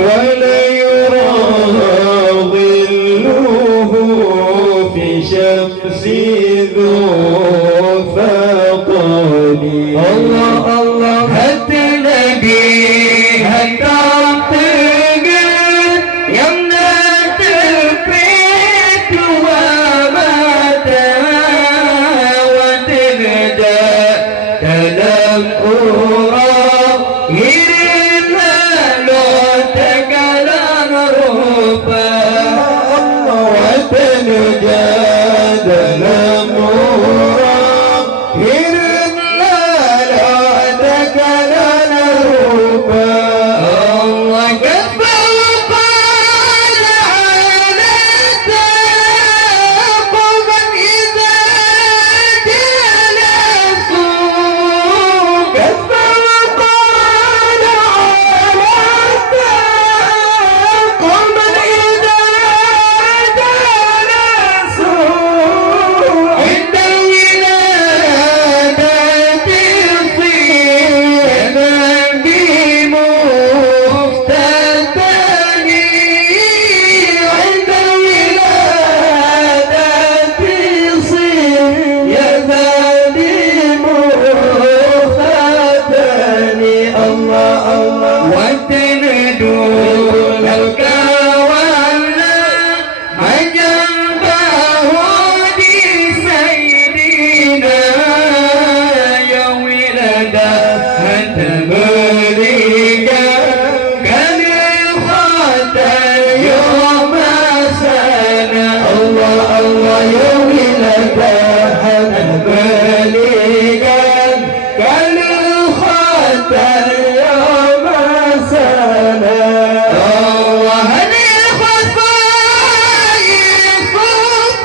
ولا يرى ظله في شمس ذو فقد. الله الله هتلاقي هتعتقد يمنة البيت ومتى وتبدأ كلام قرآن يرنا لو تكلم ربا وتنجادل مرا يرنا لو تكلم ربا. الله كفى وقال على قوما إذا جلسوا كفى وقال على قوما إذا جلسوا عند الولادة صينا بمفتتني عند الولادة صينا بمفتتني. الله الله وتندول الكوالا ما جنبه دي سيدنا يا ولدا هتبليغا كان الخطر يوم سنة. الله الله يا ولدا هتبليغا كان الخطر يوم سنة. الله هني خفايف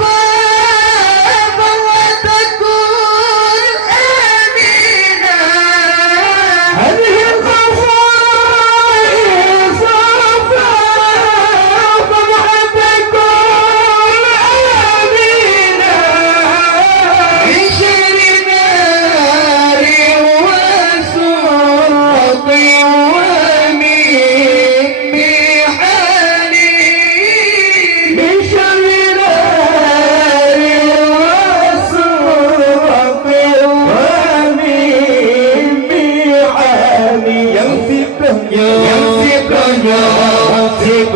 خفاف وتكون آمنا هذه الخفايف خفاف وتكون آمنا من شر نار وسرط ومن محالي من شر نار وسرط ومن محالي. يمسك يمسك يمسك